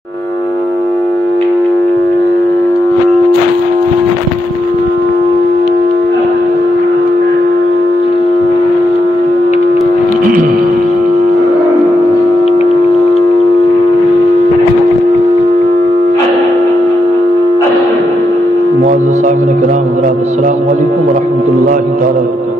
معزز صاحبان کرام حضرات، السلام علیکم ورحمۃ اللہ تعالی وبرکاتہ۔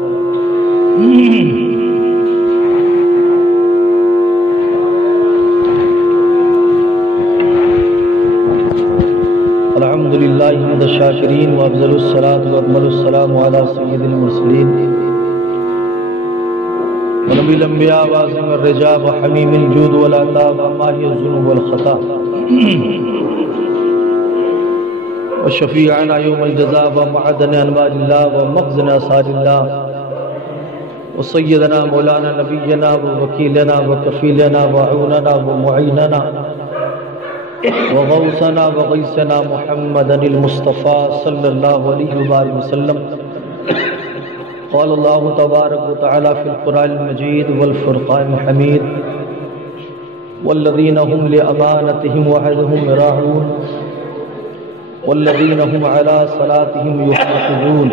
الحمد للہ حمد الشاکرین وافضل الصلاۃ واکمل السلام علی سید المرسلین ونبی الانبیاء وعظیم الرجاء وحمیم الجود والعطاء وماحی الذنوب والخطا وشفیعنا یوم الجزاء ومعدن انوار اللہ ومخزن اسرار اللہ وسیدنا مولانا نبینا ووکیلنا وکفیلنا وعوننا ومعیننا وغوثنا وغیثنا محمد المصطفیٰ صلی اللہ علیہ وآلہ وسلم۔ قال اللہ تبارک وتعالی فی القرآن المجید والفرقان الحمید والذین هم لأمانتهم وعهدهم راعون والذین هم علی صلاتهم یحافظون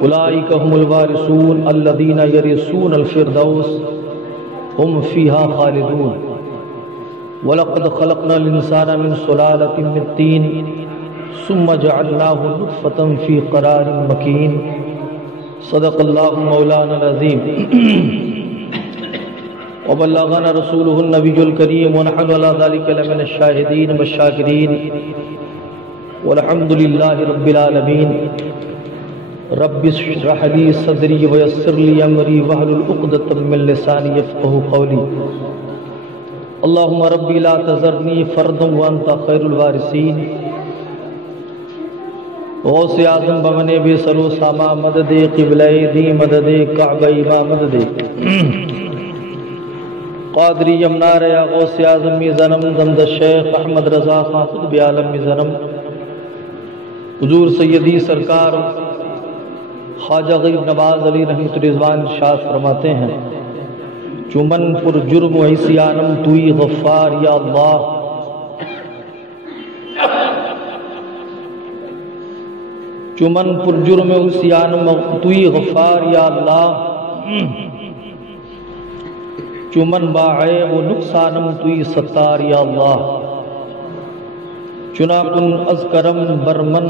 اولئک هم الوارثون الذین یرثون الفردوس هم فیها خالدون وَلَقَدْ خَلَقْنَا الْإِنسَانَ مِنْ صُلَالَةٍ مِّن طِينٍ ثُمَّ جَعَلْنَاهُ نُطْفَةً فِي قَرَارٍ مَّكِينٍ صدق اللہ مولانا العظیم وبلغنا رسوله النبی الکریم ونحن على ذلك لمن الشاہدین والشاکرین والحمد للہ رب العالمین۔ رب اشرح لي صدری ويسر لي امری واحلل عقدۃ من لسانی یفقهوا قولی۔ اللہم ربی لا تذرنی فردا وانت خیر الوارثین۔ غوث اعظم بمن بے سر و ساما مدد قبلہ دی مدد کعبہ ما مدد قادری یمنار یا غوث اعظم زنم زمد شیخ احمد رضا خان خود بعالم زنم۔ حضور سیدی سرکار خواجہ غریب نواز علی رحمۃ رضوان ارشاد فرماتے ہیں، چمن پر جرم و عصیانم توئی غفار یا اللہ۔ چمن پر جرم و عصیانم توئی غفار یا اللہ، چمن باعیب و نقصانم توئی ستار یا اللہ۔ چنا کن از کرم برمن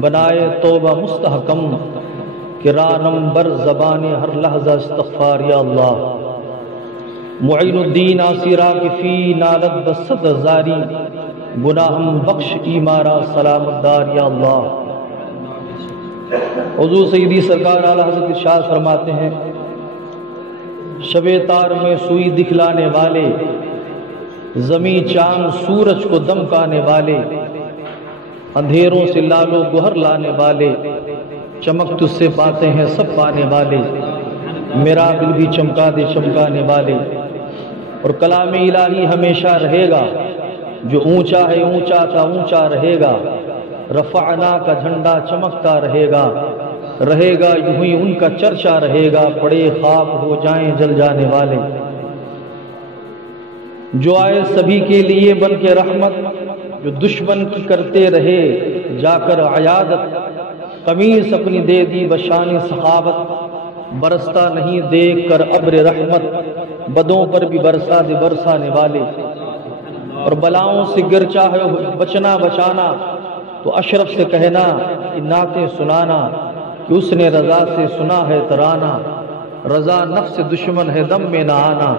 بنائے توبہ مستحکم، کرانم بر زبان ہر لحظہ استغفار یا اللہ۔ معین الدین آسیرا کی فی نالت بسد زاری، گناہم بخش ایمارا سلامت دار یا اللہ۔ حضور سیدی سرکار اعلیٰ حضرت ارشاد فرماتے ہیں، شب تار میں سوئی دکھلانے والے، زمیں چاند سورج کو دمکانے والے، اندھیروں سے لالو گہر لانے والے، چمک تجھ سے پاتے ہیں سب پانے والے، میرا دل بھی چمکا دے چمکانے والے۔ اور کلام الہی ہمیشہ رہے گا، جو اونچا ہے اونچا تھا اونچا رہے گا، رفعنا کا جھنڈا چمکتا رہے گا، رہے گا یوں ہی ان کا چرچا رہے گا، پڑے خاک ہو جائیں جل جانے والے۔ جو آئے سبھی کے لیے بن کے رحمت، جو دشمن کی کرتے رہے جا کر عیادت، قمیص اپنی دے دی بشان سخاوت، برستا نہیں دیکھ کر ابر رحمت، بدوں پر بھی برسا دے برسانے والے۔ اور بلاؤں سے گر چاہے بچنا بچانا، تو اشرف سے کہنا کہ نعتیں سنانا، کہ اس نے رضا سے سنا ہے ترانہ، رضا نفس دشمن ہے دم میں نہ آنا،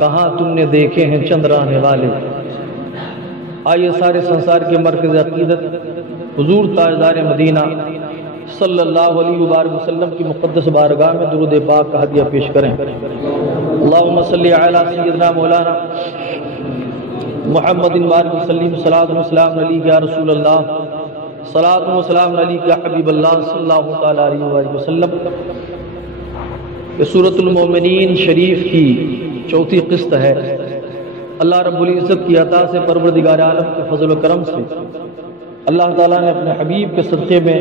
کہاں تم نے دیکھے ہیں چندرانے والے۔ آئیے سارے سنسار کے مرکز عقیدت حضور تاجدار مدینہ صلی اللہ علیہ وآلہ وسلم کی مقدس بارگاہ میں درود پاک کا ہدیہ پیش کریں۔ اللہم صلی علی سیدنا مولانا محمد وآلہ وسلم، صلاۃ و سلام علیک یا رسول اللہ، صلاۃ و سلام علیک یا حبیب اللہ صلی اللہ تعالی علیہ وآلہ وسلم۔ یہ سورۃ المومنین شریف کی چوتھی قسط ہے۔ اللہ رب العزت کی عطا سے، پروردگار عالم کے فضل و کرم سے، اللہ تعالیٰ نے اپنے حبیب کے صدقے میں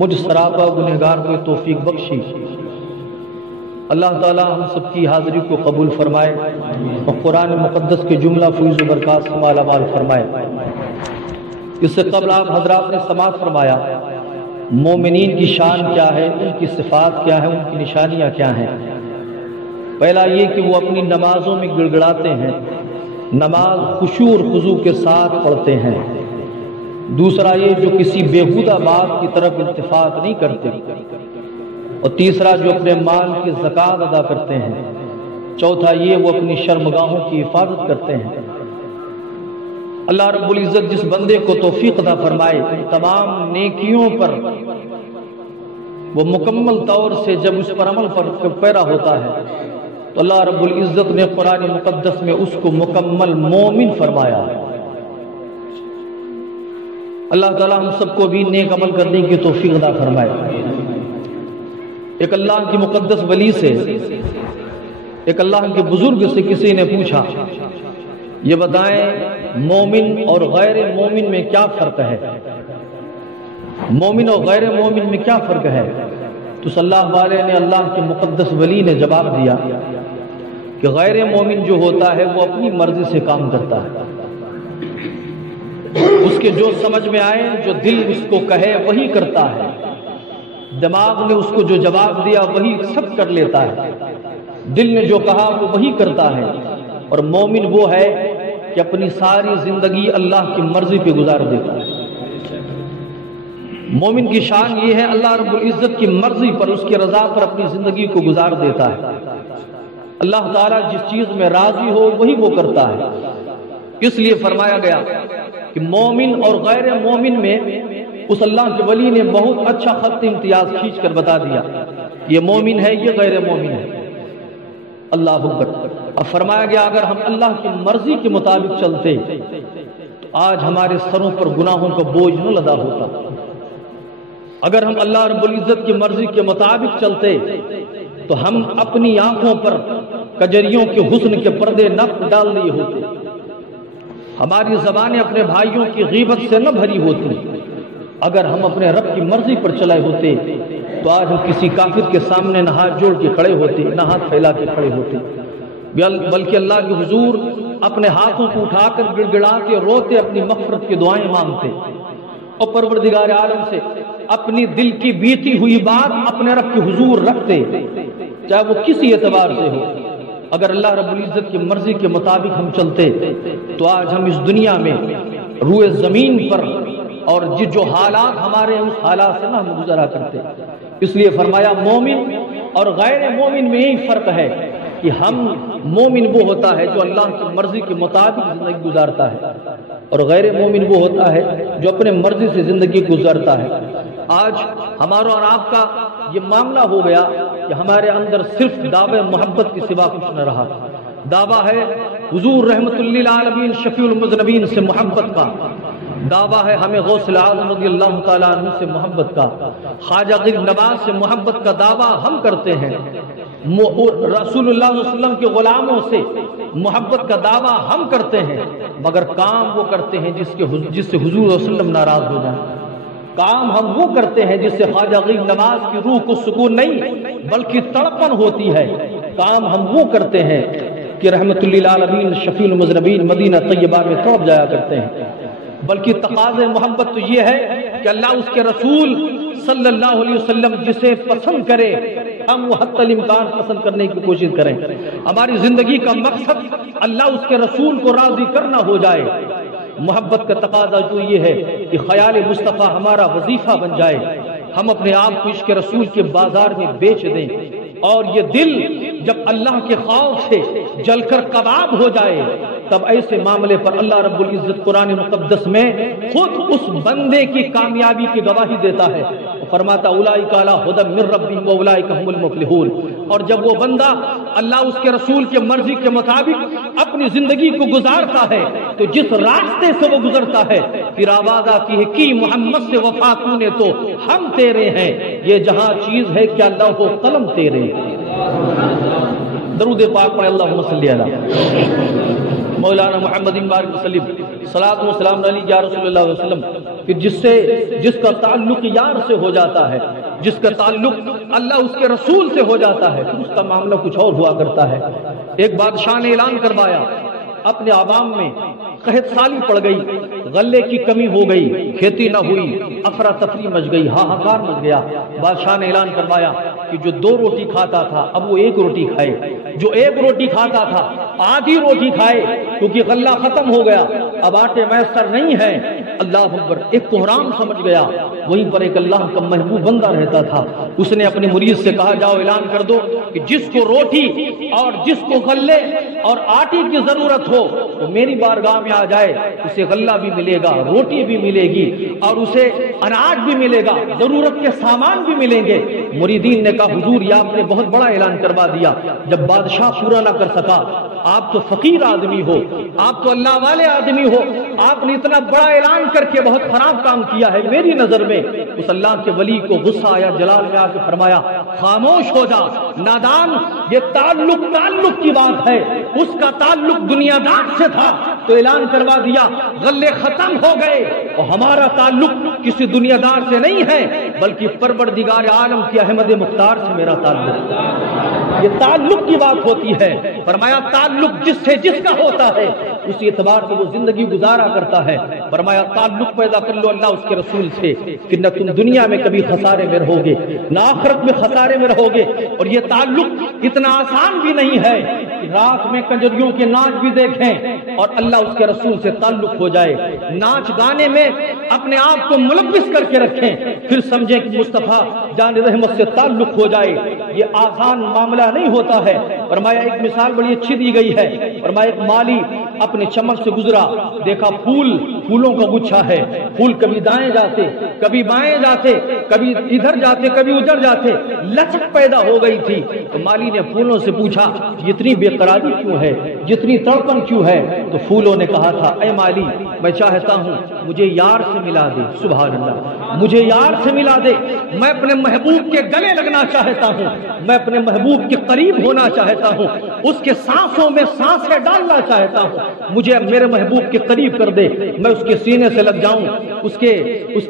مجھ سراپا گنہگار کو توفیق بخشی اللہ تعالی ہم سب کی حاضری کو قبول فرمائے اور قرآن مقدس کے جملہ فیض و برکات سے مالا مال فرمائے۔ اس سے قبل آپ حضرات نے سماعت فرمایا مومنین کی شان کیا ہے، ان کی صفات کیا ہے، ان کی نشانیاں کیا ہیں۔ پہلا یہ کہ وہ اپنی نمازوں میں گڑ گڑاتے ہیں، نماز خشوع اور خضوع کے ساتھ پڑھتے ہیں۔ دوسرا یہ جو کسی بیہودہ بات کی طرف التفات نہیں کرتے، اور تیسرا جو اپنے مال کی زکوٰۃ ادا کرتے ہیں۔ چوتھا یہ وہ اپنی شرمگاہوں کی حفاظت کرتے ہیں۔ اللہ رب العزت جس بندے کو توفیق عطا فرمائے ان تمام نیکیوں پر وہ مکمل طور سے جب اس پر عمل پر پیرا ہوتا ہے تو اللہ رب العزت نے قرآن مقدس میں اس کو مکمل مومن فرمایا ہے۔ اللہ تعالی ہم سب کو بھی نیک عمل کرنے کی توفیق عطا فرمائے۔ ایک اللہ کی مقدس ولی سے، ایک اللہ کے بزرگ سے کسی نے پوچھا یہ بتائیں مومن اور غیر مومن میں کیا فرق ہے، مومن اور غیر مومن میں کیا فرق ہے؟ تو صلی اللہ والے نے اللہ کے مقدس ولی نے جواب دیا کہ غیر مومن جو ہوتا ہے وہ اپنی مرضی سے کام کرتا ہے، اس کے جو سمجھ میں آئے، جو دل اس کو کہے وہی کرتا ہے، دماغ نے اس کو جو جواب دیا وہی سب کر لیتا ہے، دل نے جو کہا وہ وہی کرتا ہے۔ اور مومن وہ ہے کہ اپنی ساری زندگی اللہ کی مرضی پہ گزار دیتا ہے۔ مومن کی شان یہ ہے اللہ رب العزت کی مرضی پر، اس کی رضا پر اپنی زندگی کو گزار دیتا ہے۔ اللہ تعالیٰ جس چیز میں راضی ہو وہی وہ کرتا ہے۔ اس لیے فرمایا گیا کہ مومن اور غیر مومن میں اس اللہ کے ولی نے بہت اچھا خط امتیاز کھینچ کر بتا دیا، یہ مومن ہے، یہ غیر مومن ہے۔ اللہ اکبر۔ اب فرمایا گیا اگر ہم اللہ کی مرضی کے مطابق چلتے تو آج ہمارے سروں پر گناہوں کا بوجھ نہ لدا ہوتا۔ اگر ہم اللہ رب العزت کی مرضی کے مطابق چلتے تو ہم اپنی آنکھوں پر کجریوں کے حسن کے پردے نہ ڈال لیے ہوتے، ہماری زبانیں اپنے بھائیوں کی غیبت سے نہ بھری ہوتی۔ اگر ہم اپنے رب کی مرضی پر چلائے ہوتے تو آج ہم کسی کافر کے سامنے نہ ہاتھ جوڑ کے کھڑے ہوتے، نہ ہاتھ پھیلا کے کھڑے ہوتے، بلکہ اللہ کے حضور اپنے ہاتھوں کو اٹھا کر گڑ گڑا کے روتے اپنی مغفرت کی دعائیں مانگتے اور پروردگار عالم سے اپنی دل کی بیتی ہوئی بات اپنے رب کے حضور رکھتے، چاہے وہ کسی اعتبار سے ہو۔ اگر اللہ رب العزت کی مرضی کے مطابق ہم چلتے تو آج ہم اس دنیا میں روئے زمین پر اور جو حالات ہمارے اس حالات سے نہ ہم گزرا کرتے۔ اس لیے فرمایا مومن اور غیر مومن میں یہی فرق ہے کہ ہم مومن وہ ہوتا ہے جو اللہ کی مرضی کے مطابق زندگی گزارتا ہے، اور غیر مومن وہ ہوتا ہے جو اپنے مرضی سے زندگی گزارتا ہے۔ آج ہمارا اور آپ کا یہ معاملہ ہو گیا کہ ہمارے اندر صرف دعوے محبت کے سوا کچھ نہ رہا۔ دعویٰ ہے حضور رحمت للعالمین شفیع المذنبین سے محبت کا، دعویٰ ہے ہمیں غوث اعظم رضی اللہ تعالیٰ عنہ سے محبت کا، خواجہ غریب نواز سے محبت کا دعویٰ ہم کرتے ہیں، رسول اللہ صلی اللہ علیہ وسلم کے غلاموں سے محبت کا دعویٰ ہم کرتے ہیں، مگر کام وہ کرتے ہیں جس سے حضور صلی اللہ علیہ وسلم ناراض ہو جائیں۔ کام ہم وہ کرتے ہیں جس سے خواجہ غریب نواز کی روح کو سکون نہیں بلکہ تڑپن ہوتی ہے۔ کام ہم وہ کرتے ہیں کہ رحمت للعالمین شفیع المذنبین مدینہ طیبہ میں تڑپ جایا کرتے ہیں، بلکہ تقاضے محبت تو یہ ہے کہ اللہ اس کے رسول صلی اللہ علیہ وسلم جسے پسند کرے ہم وہ حتی الامکان پسند کرنے کی کوشش کریں۔ ہماری زندگی کا مقصد اللہ اس کے رسول کو راضی کرنا ہو جائے۔ محبت کا تقاضا جو یہ ہے کہ خیال مصطفیٰ ہمارا وظیفہ بن جائے، ہم اپنے آپ کو عشق رسول کے بازار میں بیچ دیں، اور یہ دل جب اللہ کے خوف سے جل کر کباب ہو جائے تب ایسے معاملے پر اللہ رب العزت قرآن مقدس میں خود اس بندے کی کامیابی کی گواہی دیتا ہے، فرماتا اولئک علی ھدی من ربہم واولئک هم المفلحون۔ اور جب وہ بندہ اللہ اس کے رسول کے مرضی کے مطابق اپنی زندگی کو گزارتا ہے تو جس راستے سے وہ گزرتا ہے پھر آواز آتی ہے کہ محمد سے وفا تو نے تو ہم تیرے ہیں، یہ جہاں چیز ہے کہ اللہ و قلم تیرے ہیں۔ درود پاک پڑھیں اللہم صلی علی مولانا محمد بارک وسلم، صلاۃ و سلام علیہ یا رسول اللہ علیہ وسلم۔ پھر جس کا تعلق یار سے ہو جاتا ہے، جس کا تعلق اللہ اس کے رسول سے ہو جاتا ہے تو اس کا معاملہ کچھ اور ہوا کرتا ہے۔ ایک بادشاہ نے اعلان کروایا، اپنے عوام میں قحط سالی پڑ گئی، غلے کی کمی ہو گئی، کھیتی نہ ہوئی، افراتفری مچ گئی، ہاہاکار مچ گیا۔ بادشاہ نے اعلان کروایا کہ جو 2 روٹی کھاتا تھا اب وہ 1 روٹی کھائے، جو 1 روٹی کھاتا تھا آدھی روٹی کھائے، کیونکہ غلہ ختم ہو گیا، اب آٹے میسر نہیں ہے۔ اللہ اکبر، ایک کوہرام سمجھ گیا، وہیں پر ایک اللہ کا محبوب بندہ رہتا تھا، اس نے اپنے مرید سے کہا جاؤ اعلان کر دو کہ جس کو روٹی اور جس کو غلے اور آٹے کی ضرورت ہو وہ میری بارگاہ میں آ جائے، اسے غلہ بھی ملے گا، روٹی بھی ملے گی اور اسے اناج بھی ملے گا، ضرورت کے سامان بھی ملیں گے۔ مریدین نے کہا حضور یہ آپ نے بہت بڑا اعلان کروا دیا، جب بادشاہ پورا نہ کر سکا، آپ تو فقیر آدمی ہو، آپ تو اللہ والے آدمی ہو، آپ نے اتنا بڑا اعلان کر کے بہت خراب کام کیا ہے میری نظر میں۔ اس اللہ کے ولی کو غصہ آیا، جلال میں آ کے فرمایا خاموش ہو جا نادان، یہ تعلق کی بات ہے، اس کا تعلق دنیا دار سے تھا تو اعلان کروا دیا غلے ختم ہو گئے، اور ہمارا تعلق کسی دنیا دار سے نہیں ہے بلکہ پروردگار عالم کی احمد مختار سے میرا تعلق ہے۔ یہ تعلق کی بات ہوتی ہے، فرمایا تعلق جس سے جس کا ہوتا ہے اسی اعتبار سے وہ زندگی گزارا کرتا ہے۔ فرمایا تعلق پیدا کر لو اللہ اس کے رسول سے، کہ نہ تم دنیا میں کبھی خسارے میں رہو گے نہ آخرت میں خسارے میں رہو گے۔ اور یہ تعلق اتنا آسان بھی نہیں ہے کہ رات میں کنجریوں کے ناچ بھی دیکھیں اور اللہ اس کے رسول سے تعلق ہو جائے، ناچ گانے میں اپنے آپ کو ملوث کر کے رکھیں پھر سمجھیں کہ مصطفیٰ جان رحمت سے تعلق ہو جائے، یہ آسان معاملہ نہیں ہوتا ہے۔ فرمایا ایک مثال بڑی اچھی دی گئی ہے، فرمایا ایک مالی اپنے چمن سے گزرا، دیکھا پھولوں کا گچھا ہے، پھول کبھی دائیں جاتے کبھی بائیں جاتے، کبھی ادھر جاتے کبھی ادھر جاتے، لچک پیدا ہو گئی تھی۔ تو مالی نے پھولوں سے پوچھا اتنی بے قراری کیوں ہے، جتنی تڑپن کیوں ہے؟ تو پھولوں نے کہا تھا اے مالی میں چاہتا ہوں مجھے یار سے ملا دے، سبحان اللہ، مجھے یار سے ملا دے، میں اپنے محبوب کے گلے لگنا چاہتا ہوں، میں اپنے محبوب کے قریب ہونا چاہتا ہوں، اس کے سانسوں میں سانسیں ڈالنا چاہتا ہوں، مجھے میرے محبوب کے قریب کر دے، میں اس کے سینے سے لگ جاؤں، اس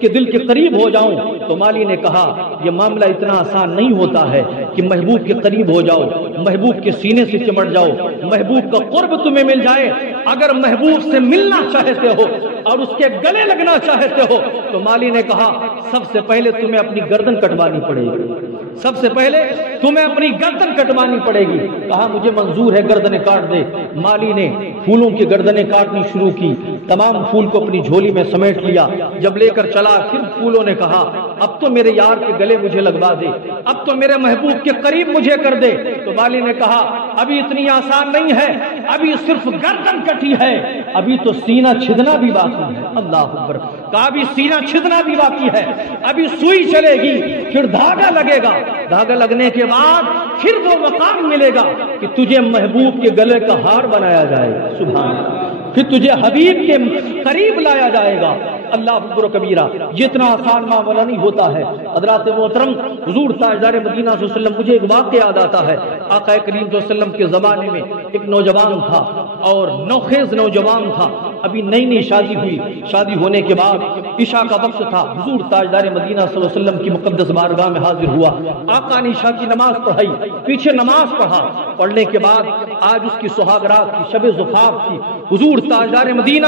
کے دل کے قریب ہو جاؤں۔ تو مالی نے کہا یہ معاملہ اتنا آسان نہیں ہوتا ہے کہ محبوب کے قریب ہو جاؤ، محبوب کے سینے سے چمٹ جاؤ، محبوب کا قرب تمہیں مل جائے۔ اگر محبوب سے ملنا چاہتے ہو اور اس کے گلے لگنا چاہتے ہو تو مالی نے کہا سب سے پہلے تمہیں اپنی گردن کٹوانی پڑے گی، سب سے پہلے تمہیں اپنی گردن کٹوانی پڑے گی۔ کہا مجھے منظور ہے گردنیں کاٹ دے۔ مالی نے پھولوں کی گردنیں کاٹنی شروع کی، تمام پھول کو اپنی جھولی میں سمیٹ لیا، جب لے کر چلا پھر پھولوں نے کہا اب تو میرے یار کے گلے مجھے لگوا دے، اب تو میرے محبوب کے قریب مجھے کر دے۔ تو مالی نے کہا ابھی اتنی آسان نہیں ہے، ابھی صرف گردن کٹی ہے، ابھی تو سینہ چھدنا بھی باقی ہے۔ اللہ اکبر، کہا ابھی سینہ چھدنا بھی باقی ہے، ابھی سوئی چلے گی، پھر دھاگا لگے گا، دھاگا لگنے کے بعد پھر وہ مقام ملے گا کہ تجھے محبوب کے گلے کا ہار بنایا جائے، سبحان اللہ، پھر تجھے حبیب کے قریب لایا جائے گا۔ اللہ اکبر و کبیرہ، جتنا آسان معاملہ نہیں ہوتا ہے۔ حضرات محترم، حضور تاجدار مدینہ صلی اللہ علیہ وسلم، مجھے ایک واقعہ یاد آتا ہے۔ آقا کریم صلی اللہ علیہ وسلم کے زمانے میں ایک نوجوان تھا اور نوخیز نوجوان تھا، ابھی نئی نئی شادی ہوئی، شادی ہونے کے بعد عشاء کا وقت تھا، حضور تاجدار مدینہ صلی اللہ علیہ وسلم کی مقدس بارگاہ میں حاضر ہوا، آقا نے عشاء کی نماز پڑھائی، پیچھے نماز پڑھا، پڑھنے کے بعد آج اس کی سہاگرات کی شب زفاف کی، حضور تاجدار مدینہ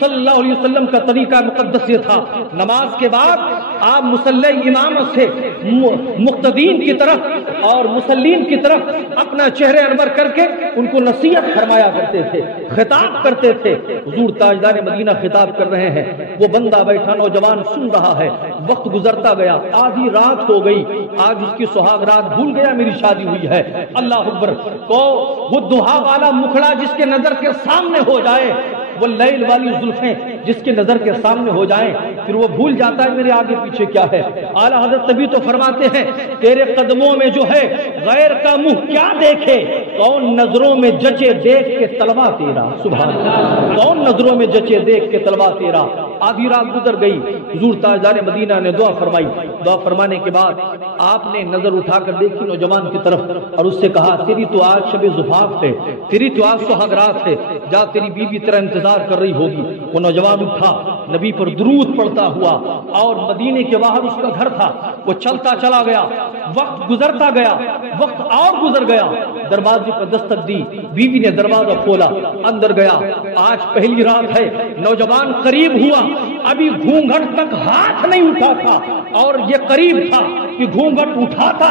صلی اللہ علیہ وسلم کا طریقہ مقدس یہ تھا، نماز کے بعد آپ مصلی امامت سے مقتدین کی طرف اور مسلین کی طرف اپنا چہرے انور کر کے ان کو نصیحت فرمایا کرتے تھے، خطاب کرتے تھے۔ حضور تاجدار مدینہ خطاب کر رہے ہیں، وہ بندہ بیٹھا نوجوان سن رہا ہے، وقت گزرتا گیا، آدھی رات ہو گئی، آج اس کی سہاگ رات بھول گیا میری شادی ہوئی ہے۔ اللہ اکبر، تو وہ دہا والا مکھڑا جس کے نظر کے سامنے ہو جائے، وہ لیل والی زلفیں جس کے نظر کے سامنے ہو جائیں، پھر وہ بھول جاتا ہے میرے آگے پیچھے کیا ہے۔ اعلیٰ حضرت تبھی تو فرماتے ہیں تیرے قدموں میں جو ہے غیر کا منہ کیا دیکھے، کون نظروں میں جچے دیکھ کے طلبا تیرا، سبحان اللہ، کون نظروں میں جچے دیکھ کے طلبا تیرا۔ آدھی رات گزر گئی، حضور تاجدار مدینہ نے دعا فرمائی، دعا فرمانے کے بعد آپ نے نظر اٹھا کر دیکھی نوجوان کی طرف اور اس سے کہا تیری تو آج شب زفاف ہے، تیری تو آج سہاگ رات ہے، جا تیری بیوی تیرا انتظار کر رہی ہوگی۔ وہ نوجوان اٹھا، نبی پر درود پڑھتا ہوا، اور مدینے کے باہر اس کا گھر تھا، وہ چلتا چلا گیا، وقت گزرتا گیا، وقت اور گزر گیا، دروازے پر دستک دی، بیوی نے دروازہ کھولا، اندر گیا، آج پہلی رات ہے، نوجوان قریب ہوا، ابھی گھونگھٹ تک ہاتھ نہیں اٹھا تھا، اور یہ قریب تھا کہ گھونگھٹ اٹھاتا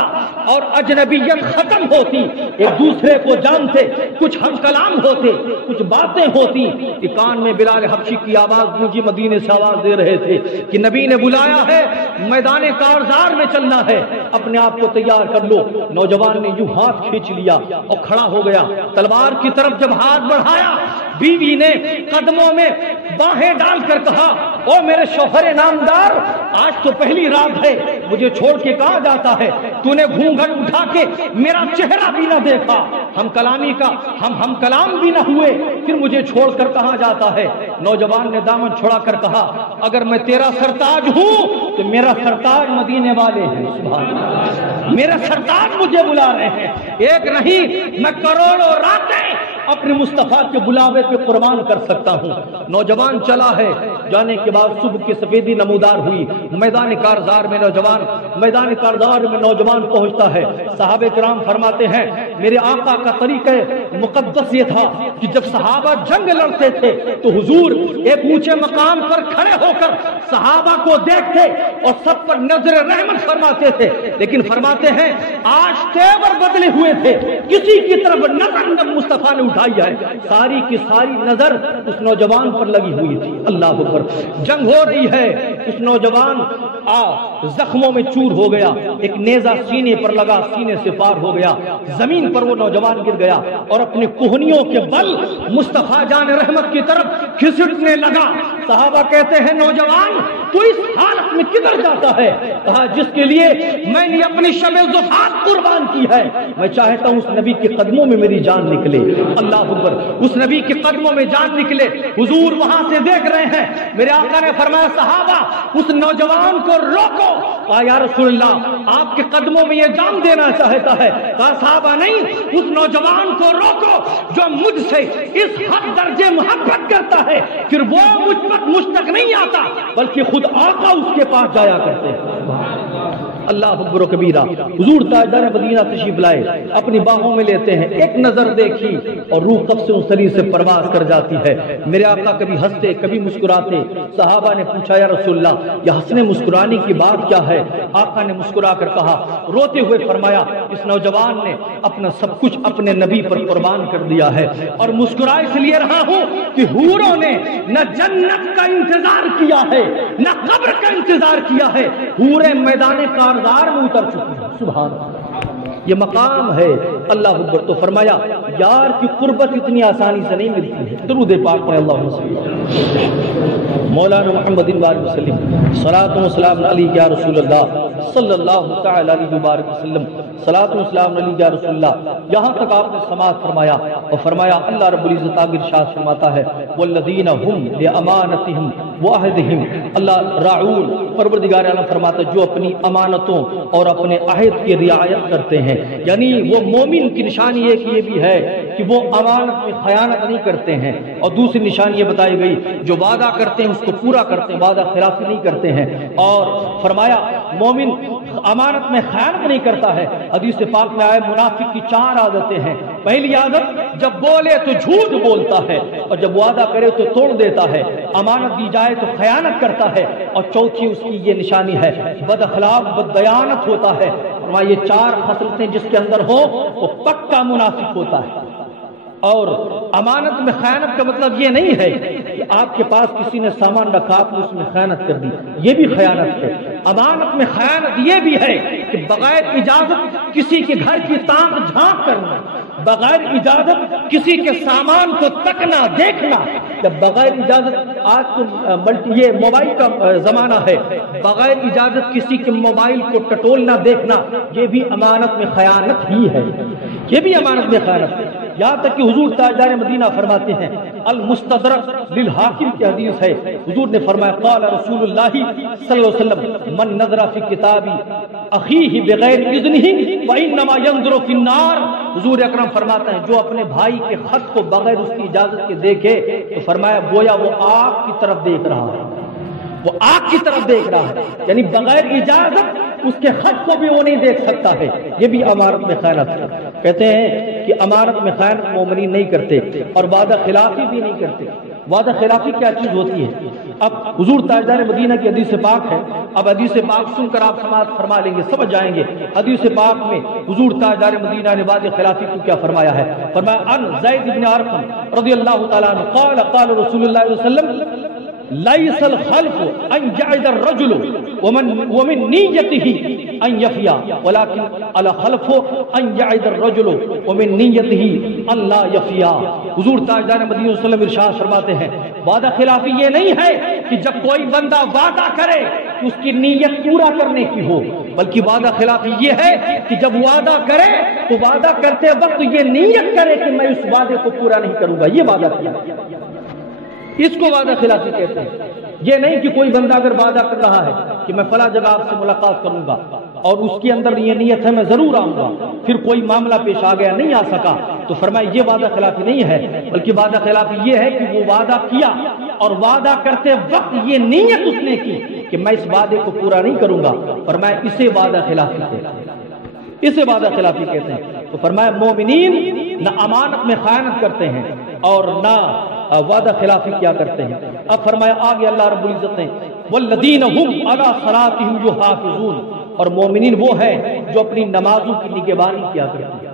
اور اجنبیت ختم ہوتی، ایک دوسرے کو جانتے، کچھ ہم کلام ہوتے، کچھ باتیں ہوتی، کہ کان میں بلال حبشی کی آواز مجھے مدینے سے آواز دے رہے تھے کہ نبی نے بلایا ہے، میدان کارزار میں چلنا ہے، اپنے آپ کو تیار کر لو۔ نوجوان نے یوں ہاتھ کھینچ لیا اور کھڑا ہو گیا، تلوار کی طرف جب ہاتھ بڑھایا، بیوی نے قدموں میں باہیں ڈال کر کہا او میرے شوہر نامدار، آج تو پہلی رات ہے، مجھے چھوڑ کے کہاں جاتا ہے؟ تو نے گھونگھٹ اٹھا کے میرا چہرہ بھی نہ دیکھا، ہم کلامی کا ہم کلام بھی نہ ہوئے، پھر مجھے چھوڑ کر کہاں جاتا ہے؟ نوجوان نے دامن چھوڑا کر کہا اگر میں تیرا سرتاج ہوں تو میرا سرتاج مدینے والے ہیں، سبحان اللہ، میرا سرتاج مجھے بلا رہے ہیں، ایک نہیں میں کروڑوں راتیں اپنے مصطفیٰ کے بلاوے پہ قربان کر سکتا ہوں۔ نوجوان چلا ہے، جانے کے بعد صبح کی سفیدی نمودار ہوئی، میدان کارزار میں نوجوان پہنچتا ہے۔ صحابہ کرام فرماتے ہیں میرے آقا کا طریقہ مقدس یہ تھا کہ جب صحابہ جنگ لڑتے تھے تو حضور ایک اونچے مقام پر کھڑے ہو کر صحابہ کو دیکھتے اور سب پر نظر رحمت فرماتے تھے، لیکن فرماتے ہیں آج تیور بدلے ہوئے تھے، کسی کی طرف نظر مصطفیٰ نے اٹھائی ہے، ساری کی ساری نظر اس نوجوان پر لگی ہوئی تھی۔ اللہ اکبر، جنگ ہو رہی ہے، اس نوجوان زخموں میں چور ہو گیا، ایک نیزہ سینے پر لگا، سینے سے پار ہو گیا، زمین پر وہ نوجوان گر گیا اور اپنے کوہنیوں کے بل مصطفیٰ جان رحمت کی طرف کھسٹنے لگا۔ صحابہ کہتے ہیں نوجوان تو اس حالت میں کدھر جاتا ہے؟ کہا جس کے لیے میں نے اپنی شب زفاف قربان کی ہے، میں چاہتا ہوں اس نبی کے قدموں میں میری جان نکلے۔ اللہ اکبر، اس نبی کے قدموں میں جان نکلے۔ حضور وہاں سے دیکھ رہے ہیں، میرے آقا نے فرمایا صحابہ اس نوجوان کو روکو۔ کہا یا رسول اللہ آپ کے قدموں میں یہ جان دینا چاہتا ہے۔ کہا صحابہ نہیں، اس نوجوان کو روکو جو مجھ سے اس حد درجے محبت کرتا ہے، پھر وہ مجھ تک نہیں آتا بلکہ خود آقا اس کے پاس جایا کرتے ہیں۔ اللہ اکبر و کبیرہ۔ حضور تاجدار مدینہ تشریف لائے، اپنی باہوں میں لیتے ہیں، ایک نظر دیکھی اور روح قبض سے سری سے پرواز کر جاتی ہے۔ میرے آقا کبھی ہنستے کبھی مسکراتے۔ صحابہ نے پوچھا یا رسول اللہ یہ ہنسنے مسکرانے کی بات کیا ہے؟ آقا نے مسکرا کر کہا، روتے ہوئے فرمایا اس نوجوان نے اپنا سب کچھ اپنے نبی پر قربان کر دیا ہے، اور مسکرا اس لیے رہا ہوں کہ حوروں نے نہ جنت کا انتظار کیا ہے نہ قبر کا انتظار کیا ہے، حوریں میدان کارزار میں اتر چکی ہیں۔ سبحان اللہ، یہ مقام ہے۔ اللہ اکبر۔ تو فرمایا یار کی قربت اتنی آسانی سے نہیں ملتی ہے۔ درود پاک پڑھیں اللہم صلی مولانا محمد وسلم، صلاۃ و سلام علیہ یا رسول اللہ صلی اللہ تعالی علیہ وبارک وسلم، صلاۃ و سلام علیہ یا رسول اللہ۔ یہاں تک آپ نے سماعت فرمایا اور فرمایا اللہ رب العزت آگے ارشاد فرماتا ہے والذین هم لامانتهم وعہدہم، اللہ راعون، پروردگار عالم فرماتا ہے جو اپنی امانتوں اور اپنے عہد کی رعایت کرتے ہیں، یعنی وہ مومن کی نشانی ایک یہ بھی ہے کہ وہ امانت میں خیانت نہیں کرتے ہیں، اور دوسری نشانی یہ بتائی گئی جو وعدہ کرتے ہیں اس کو پورا کرتے ہیں، وعدہ خلافی نہیں کرتے ہیں، اور فرمایا مومن امانت میں خیانت نہیں کرتا ہے۔ حدیث پاک میں آئے منافق کی 4 عادتیں ہیں۔ پہلی عادت جب بولے تو جھوٹ بولتا ہے، اور جب وعدہ کرے تو توڑ دیتا ہے، امانت دی جائے تو خیانت کرتا ہے، اور چوتھی اس کی یہ نشانی ہے بد اخلاق بد دیانت ہوتا ہے۔ یہ 4 خصلتیں جس کے اندر ہو وہ پکا منافق ہوتا ہے۔ اور امانت میں خیانت کا مطلب یہ نہیں ہے کہ آپ کے پاس کسی نے سامان رکھا آپ نے اس میں خیانت کر دی، یہ بھی خیانت ہے۔ امانت میں خیانت یہ بھی ہے کہ بغیر اجازت کسی کے گھر کی تانک جھانک کرنا، بغیر اجازت کسی کے سامان کو تکنا دیکھنا، جب بغیر اجازت، آج تو یہ موبائل کا زمانہ ہے، بغیر اجازت کسی کے موبائل کو ٹٹولنا دیکھنا، یہ بھی امانت میں خیانت ہی ہے، یہ بھی امانت میں خیانت ہے۔ یہاں تک کہ حضور تاجدار مدینہ فرماتے ہیں، المستدرک للحاکم کی حدیث ہے، حضور نے فرمایا قال رسول اللہ صلی اللہ علیہ وسلم من نظر فی کتاب اخیہ بغیر اذنہ فانما ينظر فی النار۔ حضور اکرم فرماتے ہیں جو اپنے بھائی کے خط کو بغیر اس کی اجازت کے دیکھے تو فرمایا گویا وہ آگ کی طرف دیکھ رہا ہے، وہ آگ کی طرف دیکھ رہا ہے، یعنی بغیر اجازت اس کے خط کو بھی وہ نہیں دیکھ سکتا ہے۔ یہ بھی امارت میں خیانت ہے۔ کہتے ہیں کہ امارت میں خیانت مومنین نہیں کرتے اور وعدہ خلافی بھی نہیں کرتے۔ وعدہ خلافی کیا چیز ہوتی ہے؟ اب حضور تاجدار مدینہ کی حدیث پاک ہے، اب حدیث پاک سن کر آپ سماعت فرما لیں گے، سمجھ جائیں گے حدیث پاک میں حضور تاجدار مدینہ نے وعدہ خلافی کو کیا فرمایا ہے۔ فرمایا ان زید بن ارقم رضی اللہ تعالیٰ عنہ قال قال رسول اللہ صلی اللہ علیہ وسلم ليس الخلف ان يعد الرجل ومن نيته ان يفيا ولكن الخلف ان يعد الرجل ومن نيته ان لا يفيا۔ حضور تاجدار مدینہ صلی اللہ علیہ وسلم ارشاد فرماتے ہیں وعدہ خلافی یہ نہیں ہے کہ جب کوئی بندہ وعدہ کرے تو اس کی نیت پورا کرنے کی ہو، بلکہ وعدہ خلافی یہ ہے کہ جب وعدہ کرے تو وعدہ کرتے وقت یہ نیت کرے کہ میں اس وعدے کو پورا نہیں کروں گا، یہ وعدہ خلافی، اس کو وعدہ خلافی کہتے ہیں۔ یہ نہیں کہ کوئی بندہ اگر وعدہ کر رہا ہے کہ میں فلاں جگہ آپ سے ملاقات کروں گا اور اس کے اندر یہ نیت ہے میں ضرور آؤں گا، پھر کوئی معاملہ پیش آ گیا نہیں آ سکا تو فرمایا یہ وعدہ خلافی نہیں ہے، بلکہ وعدہ خلافی یہ ہے کہ وہ وعدہ کیا اور وعدہ کرتے وقت یہ نیت اس نے کی کہ میں اس وعدے کو پورا نہیں کروں گا، فرمایا اسے وعدہ خلافی کہتے ہیں، اسے وعدہ خلافی کہتے ہیں۔ تو فرمایا مومنین نہ امانت میں خیانت کرتے ہیں اور نہ وعدہ خلافی کیا کرتے ہیں۔ اب فرمایا آگے اللہ رب العزت نے والذین هم علی صلاتهم یحافظون، اور مومنین وہ ہیں جو اپنی نمازوں کی نگہبانی کیا کرتے ہیں،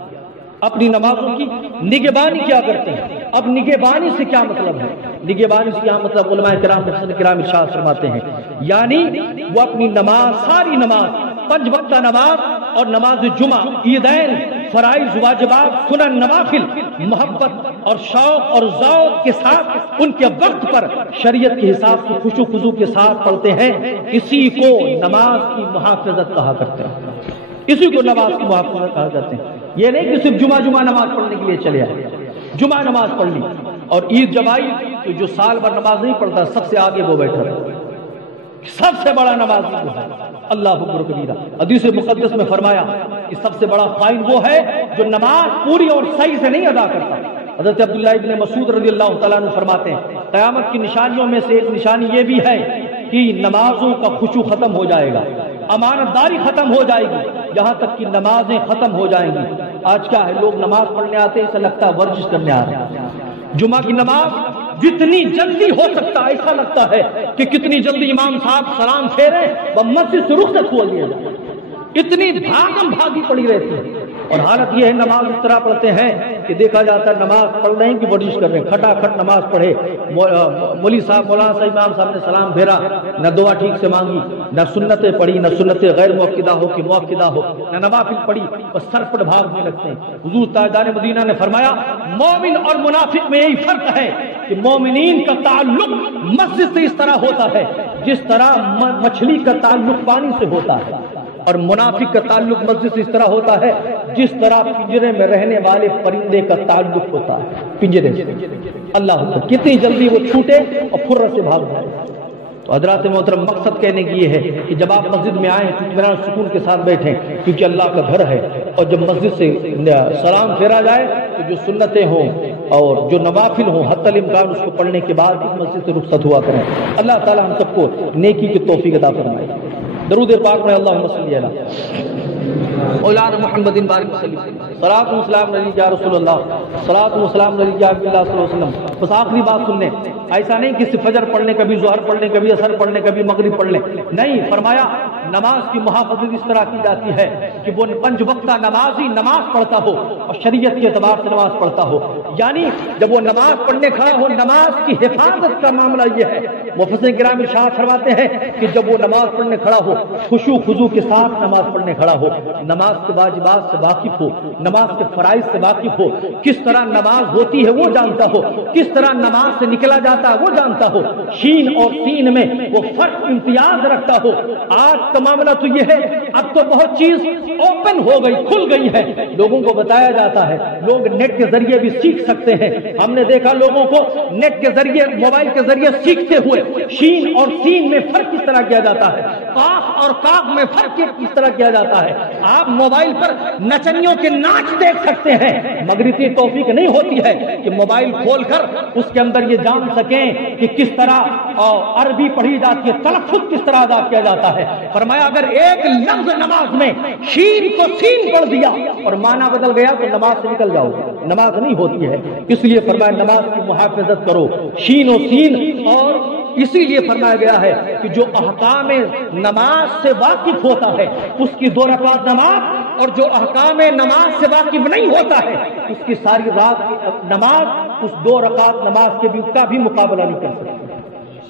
اپنی نمازوں کی نگہبانی کیا کرتے ہیں۔ اب نگہبانی سے کیا مطلب ہے؟ نگہبانی سے کیا مطلب؟ علماء کرام محسن کرام ارشاد فرماتے ہیں یعنی وہ اپنی نماز، ساری نماز، 5 وقتہ نماز اور نماز جمعہ، عیدین، فرائض، واجبات، سنن، نوافل، محبت اور شوق اور ذوق کے ساتھ ان کے وقت پر شریعت کے حساب سے خشوع و خضوع کے ساتھ پڑھتے ہیں، اسی کو نماز کی محافظت کہا کرتے ہیں، اسی کو نماز کی محافظت کہا کرتے ہیں۔ یہ نہیں کہ صرف جمعہ نماز پڑھنے کے لیے چلے آئے، جمعہ نماز پڑھ لی اور عید جب آئی تو جو سال بھر نماز نہیں پڑھتا سب سے آگے وہ بیٹھا رہے، سب سے بڑا نمازی وہ ہے، اللہ اکبر کبیرہ۔ حدیث مقدس میں فرمایا کہ سب سے بڑا خائن وہ ہے جو نماز پوری اور صحیح سے نہیں ادا کرتا۔ حضرت عبداللہ ابن مسعود رضی اللہ تعالیٰ عنہ فرماتے ہیں قیامت کی نشانیوں میں سے ایک نشانی یہ بھی ہے کہ نمازوں کا خشوع ختم ہو جائے گا، امانت داری ختم ہو جائے گی، یہاں تک کہ نمازیں ختم ہو جائیں گی۔ آج کیا ہے، لوگ نماز پڑھنے آتے ہیں ایسا لگتا ہے ورزش کرنے آ رہے ہیں۔ جمعہ کی نماز جتنی جلدی ہو سکتا ہے ایسا لگتا ہے کہ کتنی جلدی امام صاحب سلام پھیرے وہ مسجد سے رخصت ہو لیا جائے، اتنی بھاگم بھاگی پڑی رہتی ہے۔ اور حالت یہ ہے نماز اس طرح پڑھتے ہیں کہ دیکھا جاتا ہے نماز پڑھ رہے ہیں کہ ورزش کر رہے ہیں، کھٹا کھٹ نماز پڑھے، مولوی صاحب مولانا صاحب امام صاحب نے سلام پھیرا، نہ دعا ٹھیک سے مانگی، نہ سنتیں پڑھی، نہ سنتیں غیر موقدہ ہو کہ موقدہ ہو، نہ نوافل پڑھی، بس سر پٹ بھاگنے لگتے ہیں۔ حضور تاجدار مدینہ نے فرمایا مومن اور منافق میں یہی فرق ہے کہ مومنین کا تعلق مسجد سے اس طرح ہوتا ہے جس طرح مچھلی کا تعلق پانی سے ہوتا ہے، اور منافق کا تعلق مسجد سے اس طرح ہوتا ہے جس طرح پنجرے میں رہنے والے پرندے کا تعلق ہوتا ہے پنجرے سے۔ اللہ اکبر، کتنی جلدی وہ چھوٹے اور پھر سے بھاگ جائے۔ تو حضرات محترم مقصد کہنے کی یہ ہے کہ جب آپ مسجد میں آئیں تو اطمینان سکون کے ساتھ بیٹھیں، کیونکہ اللہ کا گھر ہے، اور جب مسجد سے سلام پھیرا جائے تو جو سنتیں ہوں اور جو نوافل ہوں حتی الامکان اس کو پڑھنے کے بعد اس مسجد سے رخصت ہوا کریں۔ اللہ تعالی ہم سب کو نیکی کی توفیق عطا فرمائے۔ درود پاک میں اللہم صلی علی مولانا محمد بارک وسلم، صلاۃ و سلام علیک یا رسول اللہ، صلاۃ و سلام علیک یا حبیب اللہ صلی اللہ علیہ وسلم۔ بس آخری بات سن لیں، ایسا نہیں کہ صرف فجر پڑھنے کبھی ظہر پڑھنے کبھی عصر پڑھنے کبھی مغرب پڑھ لیں، نہیں، فرمایا نماز کی محافظت اس طرح کی جاتی ہے کہ وہ 5 وقتہ نمازی نماز پڑھتا ہو اور شریعت کے اعتبار سے نماز پڑھتا ہو۔ یعنی جب وہ نماز پڑھنے کھڑا ہو، نماز کی حفاظت کا معاملہ یہ ہے۔ مفسرین کرام ارشاد فرماتے ہیں کہ جب وہ نماز پڑھنے کھڑا ہو، خشوع خضوع کے ساتھ نماز پڑھنے کھڑا ہو، نماز کے واجبات سے واقف ہو، نماز کے فرائض سے واقف ہو، کس طرح نماز ہوتی ہے وہ جانتا ہو، کس طرح نماز سے نکلا جاتا ہے وہ جانتا ہو، شین اور سین میں وہ فرق امتیاز رکھتا ہو۔ آج کا معاملہ تو یہ ہے، اب تو بہت چیز اوپن ہو گئی، کھل گئی ہے، لوگوں کو بتایا جاتا ہے، لوگ نیٹ کے ذریعے بھی سیکھ سکتے ہیں۔ ہم نے دیکھا لوگوں کو نیٹ کے ذریعے، موبائل کے ذریعے سیکھتے ہوئے شین اور سین میں فرق کس طرح کیا جاتا ہے، قاف اور کاف میں فرق کس طرح کیا جاتا ہے۔ آپ موبائل پر نچنیوں کے ناچ دیکھ سکتے ہیں، مگر اتنی توفیق نہیں ہوتی ہے کہ موبائل کھول کر اس کے اندر یہ جان سکیں کہ کس طرح عربی پڑھی جاتی ہے، تلفظ کس طرح ادا کیا جاتا ہے۔ فرمایا اگر ایک لفظ نماز میں شین کو سین پڑھ دیا اور معنی بدل گیا تو نماز سے نکل جاؤ، نماز نہیں ہوتی ہے۔ اس لیے فرمایا نماز کی محافظت کرو، شین و سین، اور اسی لیے فرمایا گیا ہے کہ جو احکام نماز سے واقف ہوتا ہے اس کی 2 رکعت نماز، اور جو احکام نماز سے واقف نہیں ہوتا ہے اس کی ساری رات نماز، اس 2 رکعت نماز کے بھی کا بھی مقابلہ نہیں کر سکتا۔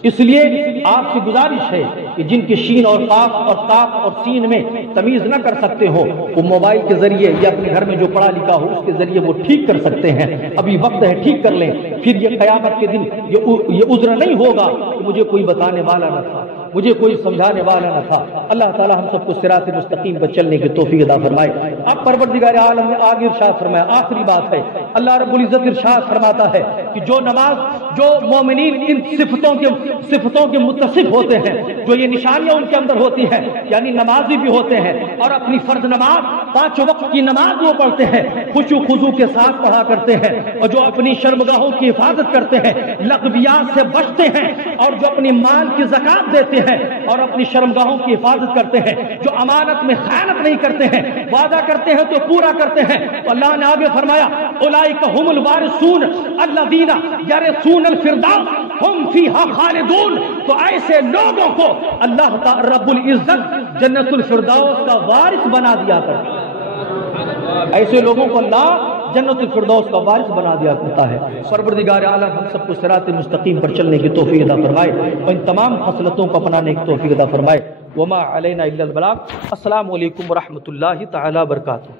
اس لیے آپ سے گزارش ہے کہ جن کے شین اور قاف اور کاف اور سین میں تمیز نہ کر سکتے ہو، وہ موبائل کے ذریعے یا اپنے گھر میں جو پڑھا لکھا ہو اس کے ذریعے وہ ٹھیک کر سکتے ہیں۔ ابھی وقت ہے، ٹھیک کر لیں، پھر یہ قیامت کے دن یہ عذر نہیں ہوگا کہ مجھے کوئی بتانے والا نہ تھا، مجھے کوئی سمجھانے والا نہ تھا۔ اللہ تعالی ہم سب کو صراط مستقیم پر چلنے کی توفیق عطا فرمائے۔ اب پروردگار عالم نے آگے ارشاد فرمایا، آخری بات ہے، اللہ رب العزت ارشاد فرماتا ہے کہ جو نماز، جو مومنین ان صفتوں کے متصف ہوتے ہیں، جو یہ نشانیاں ان کے اندر ہوتی ہیں، یعنی نمازی بھی ہوتے ہیں اور اپنی فرض نماز 5 وقت کی نماز وہ پڑھتے ہیں، خشوع خضوع کے ساتھ پڑھا کرتے ہیں، اور جو اپنی شرمگاہوں کی حفاظت کرتے ہیں، لغویات سے بچتے ہیں، اور جو اپنی مال کی زکات دیتے ہیں اور اپنی شرمگاہوں کی حفاظت کرتے ہیں، جو امانت میں خیانت نہیں کرتے ہیں، وعدہ کرتے ہیں تو پورا کرتے ہیں۔ اللہ نے آگے فرمایا اولئک هم الوارثون الذین یرثون الفردوس ہم فیہا خالدون۔ تو ایسے لوگوں کو اللہ تعالی رب العزت جنت الفردوس کا وارث بنا دیا کرتا ہے، ایسے لوگوں کو اللہ جنت الفردوس کا وارث بنا دیا کرتا ہے۔ پروردگار عالم ہم سب کو صراط مستقیم پر چلنے کی توفیق عطا فرمائے اور ان تمام خصلتوں کو اپنانے کی توفیق عطا فرمائے۔ وما علینا الا البلاغ۔ السلام علیکم ورحمۃ اللہ تعالی وبرکاتہ۔